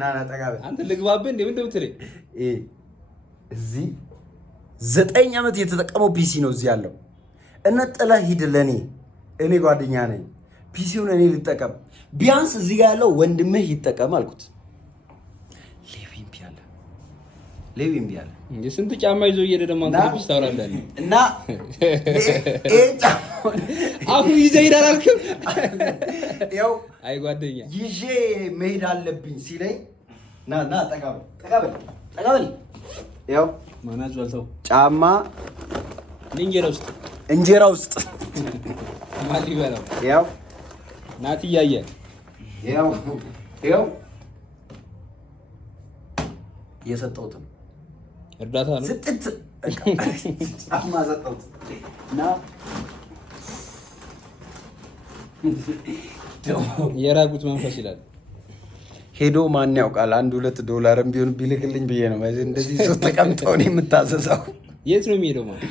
ናና ጠጋበ አንተ ልግባብህ እንዴ? ምንድን ነው የምትለኝ? እዚህ 9 ዓመት የተጠቀመው ፒሲ ነው እዚህ ያለው። እና ጥለህ ሂድ። እኔ ጓደኛ ነኝ። ፒሲውን እኔ ልጠቀም። ቢያንስ እዚህ ጋር ያለው ወንድምህ ይጠቀም አልኩት። ሌዊ እምቢ አለ። ስንት ጫማ ይዞ እየሄደ ደግሞ አንተ ፒሲ ታወራለህ እና አሁን ይዘህ ሄዳል አልክም? ያው አይ ጓደኛ ይዤ መሄድ አለብኝ ሲለኝ ና ጠጋበል ያው ማናጅ አልተው ጫማ እንጀራ ውስጥ ማን ሊበላው? ያው ናቲ እያየ ያው የሰጠሁት ነው እርዳታ ነው። ስጥት ጫማ ሰጠሁት እና የራጉት መንፈስ ይላል። ሄዶ ማን ያውቃል $1-2 ቢሆን ቢልክልኝ ብዬ ነው እንደዚህ ሰው ተቀምጠው ነው የምታዘዘው። የት ነው የሚሄደው? ማለት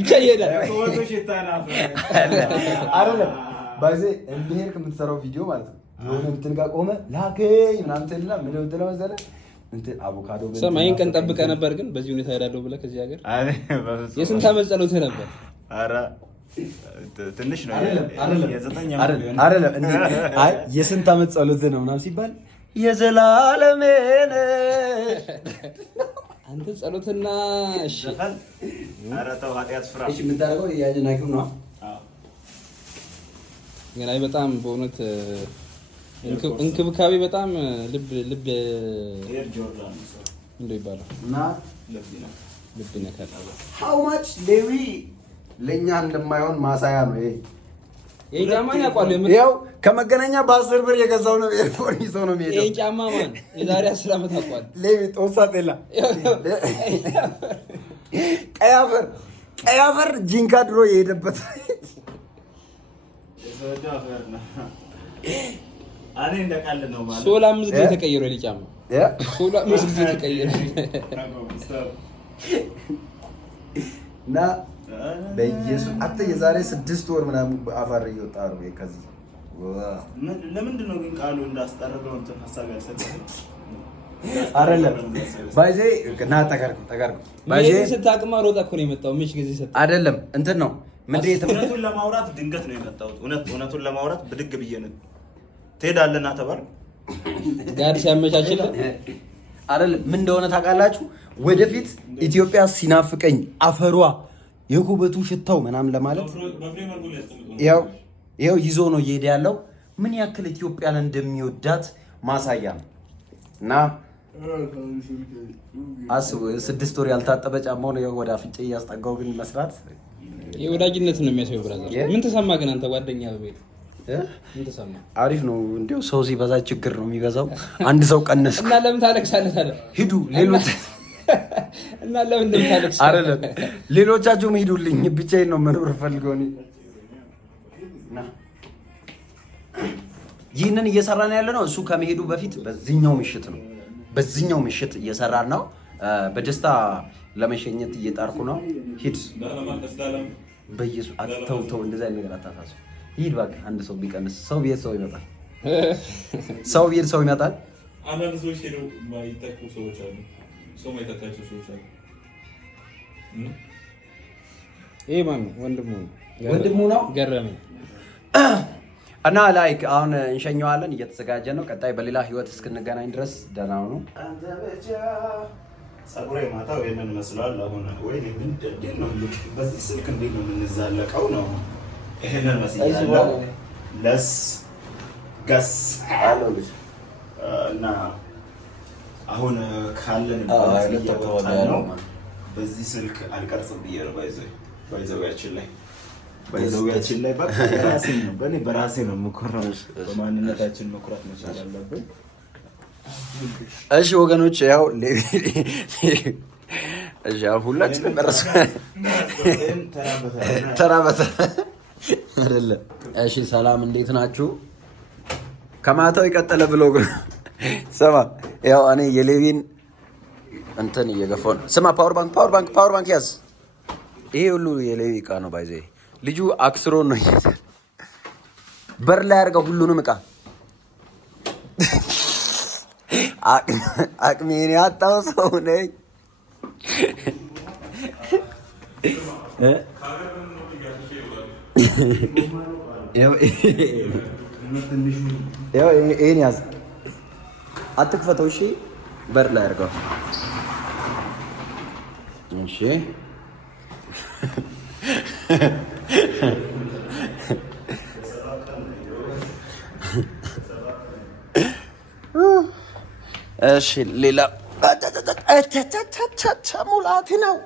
ብቻ ይሄዳል። አይደለም ባይዜ እንዲሄድ ከምትሰራው ቪዲዮ ማለት ነው። የሆነ እንትን ጋር ቆመ ላከኝ ምናምን ትልና ምን እንደው መሰለህ እንትን አቮካዶ ሰማይን ቀን ጠብቀህ ነበር፣ ግን በዚህ ሁኔታ ሄዳለሁ ብለህ ከዚህ ሀገር የስንት ዓመት ጸሎት ነበር? ኧረ ትንሽ ነው አይደለም እንዴ? አይ የስንት ዓመት ጸሎት ነው ምናምን ሲባል የዘላለም አንተ ጸሎትና እሺ፣ ኧረ ተው ኃጢአት ፍራ። እሺ ምን ታደርገው ያጀናኪው ነው። ግን አይ በጣም በእውነት እንክብካቤ በጣም ልብ ኤር ጆርዳን እንደው ይባላል እና ልብ ነካል። how much ሌዊ ለኛ እንደማይሆን ማሳያ ነው ይሄ። ይሄ ጫማ ነው ያቋል። ያው ከመገናኛ በ10 ብር የገዛው ነው ኤርፎን ይዞ ነው የሚሄደው። ይሄ ጫማ ማን የዛሬ 10 ዓመት አቋል። ሌዊ ጦሳጤላ ቀያፈር ጂንካ ድሮ የሄደበት አኔ እንደቃል ነው ማለት ሶላ 5 ጊዜ ተቀይሮ ጫማ ሶላ 5 ጊዜ ተቀይሮ እና በኢየሱስ አተ የዛሬ 6 ወር ምናምን አፋር እየወጣ ነው ከዚህ። ለምንድን ነው ግን ቃሉ እንዳስጠረገው እንትን ሐሳብ ያልሰጠው? አይደለም ባይዜ እና ተጋርኩ ባይዜ ስታቅማ ሮጣ እኮ ነው የመጣው። ምንሽ ጊዜ ሰጣ አይደለም እንትን ነው ምንድን ነው እውነቱን ለማውራት ድንገት ነው የመጣሁት። እውነቱን ለማውራት ብድግ ብዬ ነው ትሄዳለና ተባል ጋር ሲያመቻችል አይደለም። ምን እንደሆነ ታውቃላችሁ? ወደፊት ኢትዮጵያ ሲናፍቀኝ አፈሯ የኩበቱ ሽታው ምናምን ለማለት ያው ይዞ ነው እየሄደ ያለው። ምን ያክል ኢትዮጵያን እንደሚወዳት ማሳያ ነው። እና አስቡ 6 ወር ያልታጠበ ጫማው ነው ወደ አፍንጫ እያስጠጋው ግን መስራት የወዳጅነት ነው የሚያሳየው። ብራዘር ምን ተሰማ ግን አንተ ጓደኛ በቤት ምን ተሰማ? አሪፍ ነው። እንዴው ሰው ሲበዛ ችግር ነው የሚበዛው። አንድ ሰው ቀነስ እና ለምን ታለቅሳለህ ታዲያ? ሂዱ ሌሎች እና ለምን እንደምታለቅስ አይደለም ሌሎቻችሁም ሂዱልኝ። ብቻዬን ነው መኖር ፈልገው ነው። ይህንን እየሰራን ያለ ነው። እሱ ከመሄዱ በፊት በዚህኛው ምሽት እየሰራን ነው። በደስታ ለመሸኘት እየጣርኩ ነው። ሂድ በኢየሱስ አትተው እንደዛ ነገር አታሳሱ። ሂድ እባክህ። አንድ ሰው ቢቀንስ ሰው ይመጣል። ሰው ይመጣል። አንዳንድ ሰዎች ሄደው የማይተኩ ሰዎች አሉ። ሰው የማይተካቸው ሰዎች አሉ። ይሄ ማን ወንድሙ ነው ገረመኝ። እና ላይክ አሁን እንሸኘዋለን። እየተዘጋጀ ነው። ቀጣይ በሌላ ህይወት እስክንገናኝ ድረስ ደህና ሁኑ። ጸጉሬ ማታው ይሄንን መስሏል። አሁን ወይ ምንድን ነው በዚህ ስልክ እንዴት ነው የምንዛለቀው ነው? ይሄንን መስያለሁ ለስ ጋስ አሎልሽ እና አሁን ካለንበት ነው። በዚህ ስልክ አልቀርጽም ብዬ ነው ባይዘውያችን ላይ በራሴ ነው የምኮራው። በማንነታችን መኩራት መቻል አለብን። እሺ ወገኖች ያው ሁላችንም ተራበተ አይደለም። እሺ ሰላም እንዴት ናችሁ? ከማታው የቀጠለ ብሎግ ስማ፣ ያው እኔ የሌቪን እንትን እየገፋሁ ነው። ስማ ፓወር ባንክ ያዝ። ይሄ ሁሉ የሌቪ እቃ ነው። ባይዘ ልጁ አክስሮን ነው በር ላይ አድርገው ሁሉንም እቃ አቅሜን ያጣው ሰው ነኝ። ይሄን ያዝ፣ አትክፈተው። እሺ በር ላይ አድርገው። እሺ እሺ ሌላ ሙላት ነው።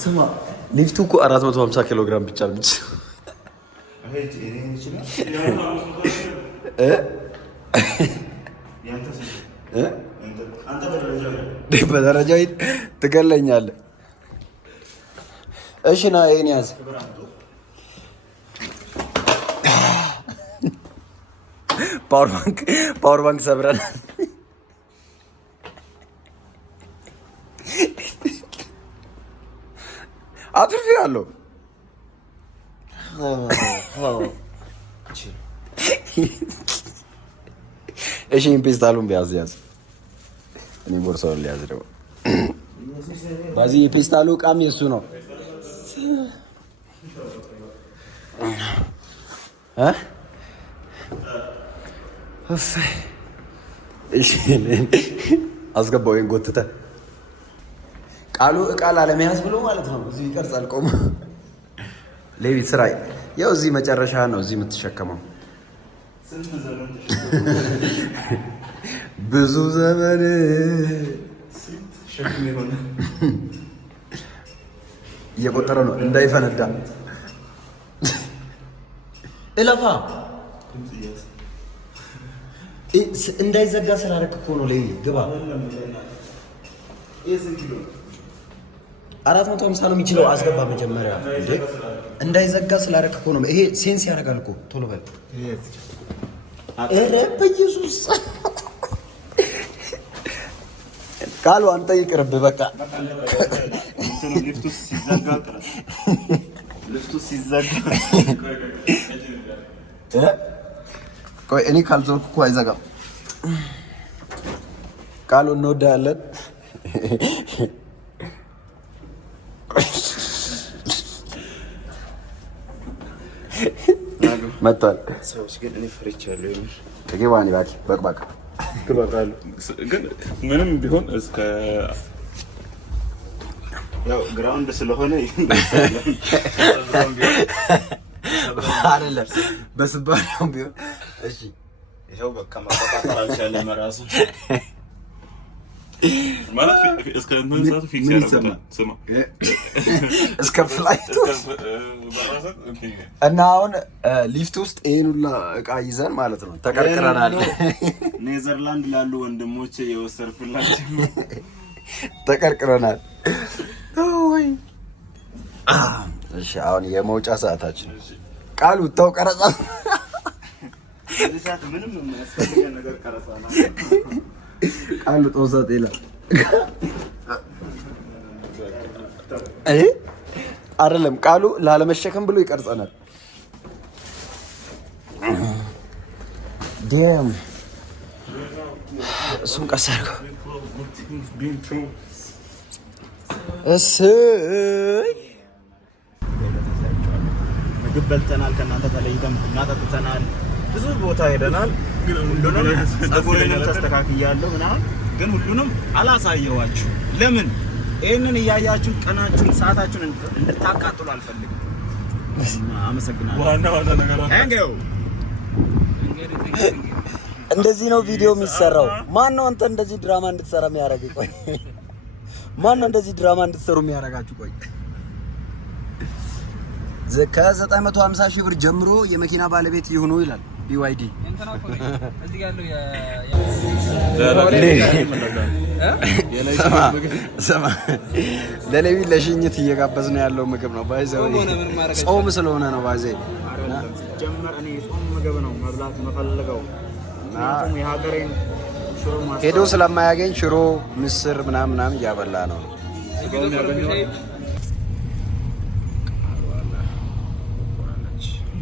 ስማ ሊፍቱ እኮ 450 ኪሎ ግራም ብቻ ነች። በደረጃ ትገለኛለህ። እሺ ና ይሄን ያዝ። ፓወር ባንክ ሰብረናል። አትርፊ አለው። እሺ ፔስታሉን ቢያዝ ያዝ። እኔ ቦርሳውን ሊያዝ ደግሞ በዚህ የፔስታሉ እቃም የሱ ነው። አስገባው ወይን ጎትተህ ቃሉ እቃ ላለመያዝ ብሎ ማለት ነው። እዚህ ይቀርጻል ቆሞ። ሌቪት ስራ ያው እዚህ መጨረሻ ነው። እዚህ የምትሸከመው ብዙ ዘመን እየቆጠረ ነው እንዳይፈነዳ። እለፋ እንዳይዘጋ ስላደረክ እኮ ነው። ሌቪት ግባ። 450 ነው የሚችለው። አስገባ መጀመሪያ እንዴ እንዳይዘጋ ስላደረክ እኮ ነው። ይሄ ሴንስ ያደርጋል እኮ። ቶሎ በል። ኧረ በኢየሱስ ቃሉ አንተ ይቅርብ በቃ። ልፍቱ ሲዘጋ ቆይ እኔ ካልዞርኩ እኮ አይዘጋም። ቃሉ እንወዳለን። መጥቷል። ሰዎች ግን እኔ ፈርቻለሁ። ተገባኒ ባክ በቅባቅ ግን ምንም ቢሆን እስከ ያው ግራውንድ ስለሆነ አይደለም በስባሪው ቢሆን እሺ። ይሄው በቃ ማጣጣር አልቻለም ራሱ ማለት እስከ ምን ሰዓት ፊክስ ያደርጋል። ስማ እስከ ፍላይት እና አሁን ሊፍት ውስጥ ይሄን ሁላ እቃ ይዘን ማለት ነው ተቀርቅረናል። ኔዘርላንድ ላሉ ወንድሞቼ የወሰድኩላችሁ ተቀርቅረናል። ወይ እሺ አሁን የመውጫ ሰዓታችን ቃሉ ተው ቀረጻ ለዛት ምንም የሚያስፈልግ ነገር ቀረጻና ቃሉ ጦሰት ይላል። አይደለም ቃሉ ላለመሸከም ብሎ ይቀርጸናል። ዴም እሱን ቀስ አድርገው። እሰይ ምግብ በልተናል። ከእናንተ ተለይተን ቡና ጠጥተናል። ብዙ ቦታ ሄደናል። ሁሉንም ፀጉሬንም ተስተካክያለሁ ምናምን፣ ግን ሁሉንም አላሳየዋችሁ። ለምን? ይህንን እያያችሁ ቀናችሁን ሰዓታችሁን እንድታቃጥሉ አልፈልግም። አመሰግናለሁ። ዋና ነገር እንደዚህ ነው ቪዲዮ የሚሰራው። ማን ነው አንተ እንደዚህ ድራማ እንድትሰራ የሚያደርግ? ቆይ ማን ነው እንደዚህ ድራማ እንድትሰሩ የሚያደርጋችሁ? ቆይ ከ950 ሺህ ብር ጀምሮ የመኪና ባለቤት ይሁኑ ይላል BYD። ስማ ለሌቪ ለሽኝት እየጋበዝን ያለው ምግብ ነው። ባይዘው ጾም ስለሆነ ነው። ባይዘው ጀመር እኔ ጾም ምግብ ነው መብላት መፈልገው። ምክንያቱም የሀገሬን ሽሮ ሄዶ ስለማያገኝ ሽሮ፣ ምስር ምናምን እያበላ ነው።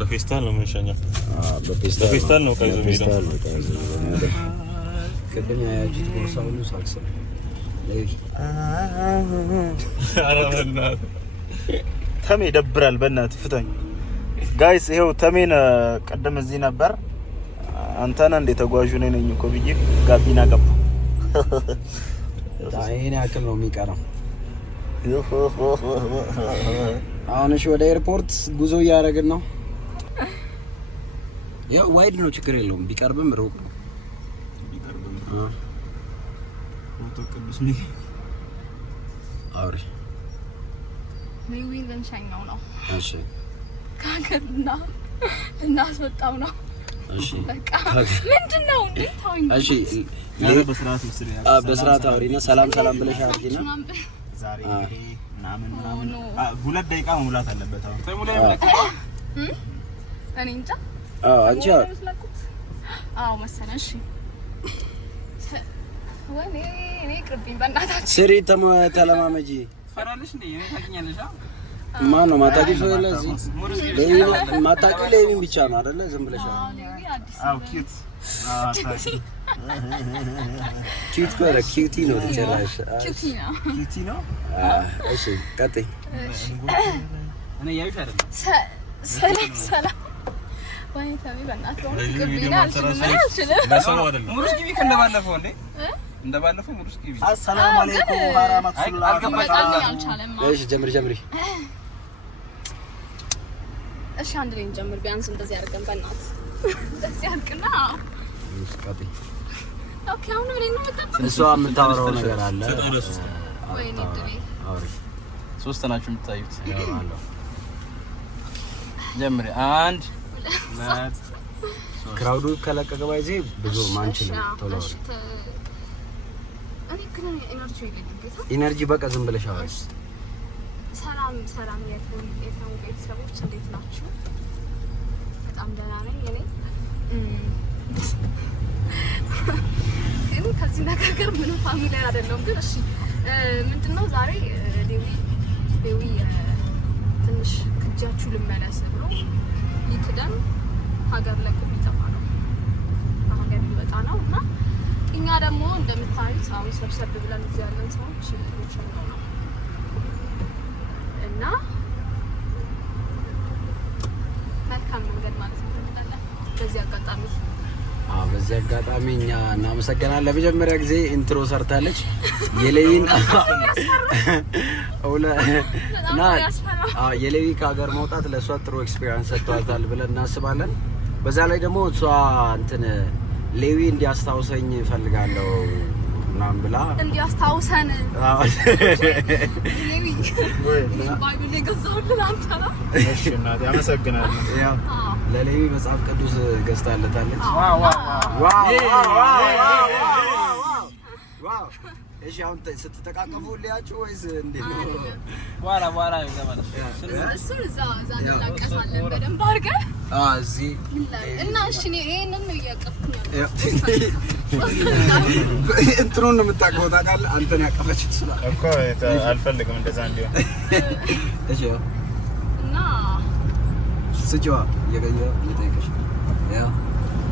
በፌስታል ነው የምንሸኘው። በፌስታል ነው ከዚህ ሄደው ቅድም ያያችሁት ቦርሳ ሁሉ ሳክስ ነው። ኧረ በእናትህ ተሜ ይደብራል። በእናትህ ፍታኝ ጋይስ። ይኸው ተሜን ቀደም እዚህ ነበር። አንተና እንደ ተጓዡ ነኝ እኮ ብዬ ጋቢና ገባ። ይሄን ያክል ነው የሚቀረው። አሁን እሺ ወደ ኤርፖርት ጉዞ እያደረግን ነው። ያው ዋይድ ነው ችግር የለውም። ቢቀርብም ሩቅ ነው። ፎቶ ቅዱስ ነኝ አውሪ ሜዊን ልንሸኘው ነው። እሺ ካገርና እናስወጣው ነው። እሺ በቃ ምንድነው እንዴ? ታውኝ እሺ በስርዓት በስርዓት አውሪና ሰላም ብለሽ አውሪና ዛሬ እንግዲህ ምናምን 2 ደቂቃ መሙላት አለበት። አሁን ተሙላ እኔ እንጃ። አንቺ አዎ መሰለኝ። እሺ ወኔ እኔ ቅርብኝ በእናታችሁ ስሪ ተለማመጂ። ፈራለሽ እንዴ? እኔ ታውቂኛለሽ። ማን ነው ማታውቂው ሰው የለ እዚህ? ማታውቂው ሌዊን ብቻ ነው አይደለ? ዝም ብለሽ አዎ ኪዩት ኪዩቲ ነው ትችላለሽ። ኪዩቲ ነው። እሺ ቀጥይ። እኔ ያዩሽ አይደለም። ሰላም ወይ ታሚ በእናትህ ቅርብኝ አልችልም። ሙሩስ ግቢ ከነባለፈው እንዴ እንደባለፈው ሙሩስ ግቢ። አሰላሙ አለይኩም ወራህመቱላሂ ወበረካቱሁ። እሺ ጀምሪ። እሺ አንድ ላይ እንጀምር። ቢያንስ እንደዚህ አድርገን በእናትህ እንደዚህ አድርግና ቀጥይ። ኦኬ አሁን ምን ነው የምትጠብቀው? እሷ የምታወራው ነገር አለ። ወይኔ ድሬ አውሪ። ሶስት ናችሁ የምታዩት። ጀምሪ። 1 2 ክራውዱ ከለቀቀ ባይዜ ብዙ ማንችል ቶሎ እኔ ግን ኤነርጂ የለኝም ጌታ። ኢነርጂ በቃ ዝም ብለሽ አውሪ። ሰላም የትም ቤተሰቦች እንዴት ናችሁ? በጣም ደህና ነኝ እኔ ከዚህ ነገር ጋር ምንም ፋሚሊያር አይደለም። ግን እሺ ምንድነው ዛሬ ሌዊ ትንሽ ክጃችሁ ልመለስ ብሎ ሊክደን ሀገር ላይ ሊጠፋ ነው። ሀገር ሊወጣ ነው እና እኛ ደግሞ እንደምታዩት አሁን ሰብሰብ ብለን እዚህ ያለን ሰዎች ነው እና መልካም መንገድ ማለት ነው። በዚህ አጋጣሚ እኛ እናመሰግናለን። ለመጀመሪያ ጊዜ ኢንትሮ ሰርታለች የሌዊን እና የሌዊ ከሀገር መውጣት ለእሷ ጥሩ ኤክስፒሪየንስ ሰጥቷታል ብለን እናስባለን። በዛ ላይ ደግሞ እሷ እንትን ሌዊ እንዲያስታውሰኝ እፈልጋለሁ ምናምን ብላ እንዲያስታውሰን ሌዊ ባይብል የገዛሁልን አንተ ነው። እሺ እናቴ አመሰግናለሁ። ያው ለሌዊ መጽሐፍ ቅዱስ ገዝታለታለች። እሺ አሁን ስትተቃቀፉ ሊያችሁ ወይስ እንዴት ነው? በኋላ ይገባል። እሱን እዛ እናቀሳለን በደንብ አድርገን እዚህ እና እሺ ይሄንን ነው እያቀፍኩኝ እንትኑን ነው የምታውቀው ታውቃለህ። አንተን ያቀፈች ይችላል እኮ አልፈልግም እንደዛ እንዲሆን። እሺ እና ስጪዋ እየገኘሁ ልጠይቅሽ ያው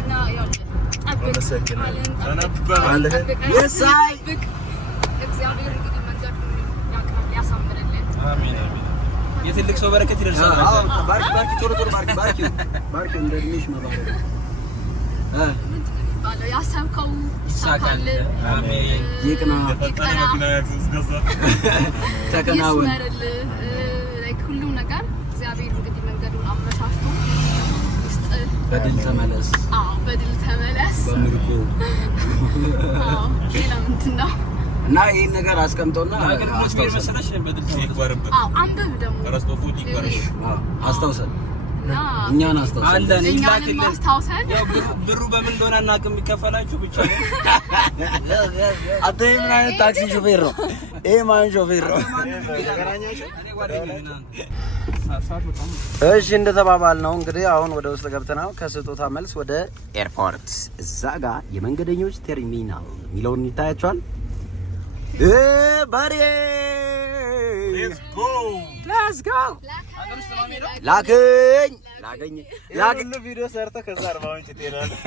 እና ያው እግዚአብሔር እንግዲህ መንገድ ያሳምርልን። አሜን አሜን። የትልቅ ሰው በረከት ይደርሳል። ባርኪ ቶሎ ባርኪ እንደድንሽ መባረክ ያሰብከው ይሳካል። አሜን። ይቅና ተከናወን። ሁሉ ነገር እግዚአብሔር እንግዲህ መንገዱን አመቻችቶ ውስጥ በድል ተመለስ። በድል ተመለስ በምርኮ ሌላ ምንድን ነው? እና ይህን ነገር አስቀምጠውና አስታውሰን እኛን አስታውሰን ብሩ በምን እንደሆነ አናውቅም። የሚከፈላችሁ ብቻ አንተ ምን አይነት ታክሲ ሾፌር ነው? ይሄ ማን ሾፌር ነው? እሺ እንደተባባል ነው እንግዲህ አሁን ወደ ውስጥ ገብተናል። ከስጦታ መልስ ወደ ኤርፖርት እዛ ጋር የመንገደኞች ተርሚናል የሚለውን ይታያቸዋል። ባሪ ሌትስ ጎ ላገኝ ቪዲዮ ሰርተህ ከዛ 40 ምንጭ ትሄዳለህ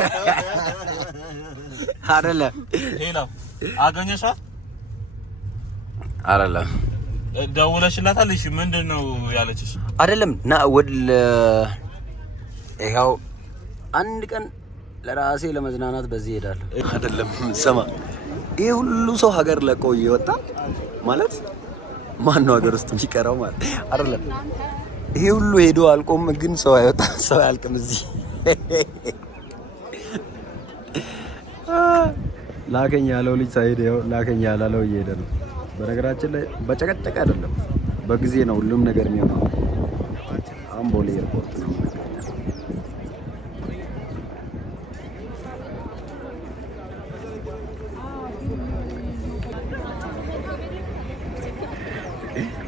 አይደለ? ሄሎ አገኘሻት አይደለ? ደውለሽላታል? እሺ ምንድን ነው ያለችሽ? አይደለም ና ይኸው አንድ ቀን ለራሴ ለመዝናናት በዚህ ሄዳለሁ። አይደለም ስማ፣ ይሄ ሁሉ ሰው ሀገር ለቆ እየወጣ ማለት ማን ነው ሀገር ውስጥ የሚቀረው ማለት አይደለም። ይሄ ሁሉ ሄዶ አልቆም፣ ግን ሰው አይወጣ፣ ሰው አያልቅም እዚህ። ላከኝ ያለው ልጅ ሳይሄድ ያው ላከኝ ያላለው እየሄደ ነው። በነገራችን ላይ በጨቀጨቅ አይደለም፣ በጊዜ ነው ሁሉም ነገር የሚሆነው። አምቦሌ ኤርፖርት ነው።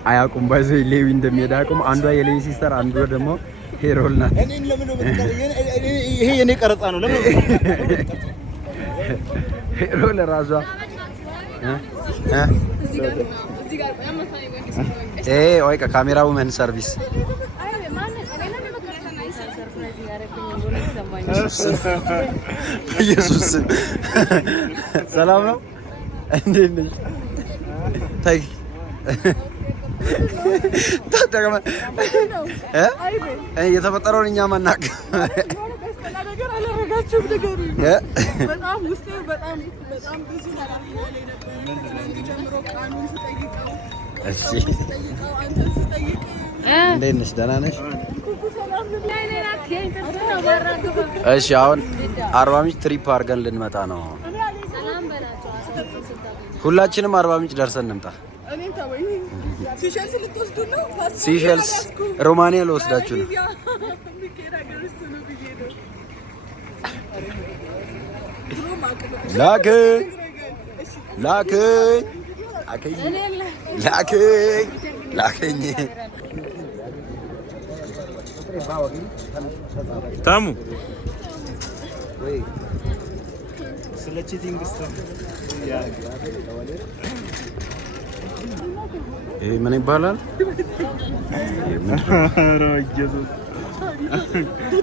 አያውቁም ባይዘ ሌዊ እንደሚሄድ አያውቁም። አንዷ የሌዊ ሲስተር፣ አንዷ ደግሞ ሄሮል ናት። ይሄ የኔ ቀረጻ ነው። ለምን ሄሮል ራሷ ወይ ካሜራ ውመን ሰርቪስ ኢየሱስ ሰላም ነው። እንዴት ነሽ? ታይ ታጠቀመ የተፈጠረውን እኛ ማናቅ እንዴት ነሽ? ደህና ነሽ? እሺ አሁን አርባ ምንጭ ትሪፕ አድርገን ልንመጣ ነው። ሁላችንም አርባ ምንጭ ደርሰን እንምጣ። ሲሸልስ ሮማኒያ ልወስዳችሁ ነው። ላከኝ ታሙ ስለ ቺቲንግ ይሄ ምን ይባላል?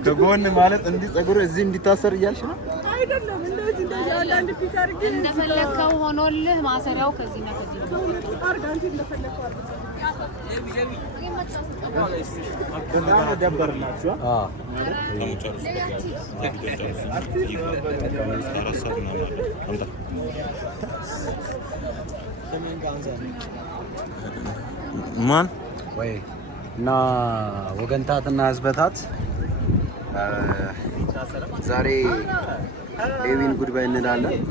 ከጎን ማለት እንዲህ ፀጉር እዚህ እንዲታሰር እያልሽ ነው? አይደለም፣ እንደዚህ አንዳንድ ፒክ አድርጌ እንደፈለከው ሆኖልህ ማሰሪያው ከዚህና ከዚህ ነው። አርጋንቲ እንደፈለከው አርጋ ደበርናችሁ። ማን ወይ እና ወገንታትና ህዝበታት ዛሬ ሌዊን ጉድባይ እንላለን።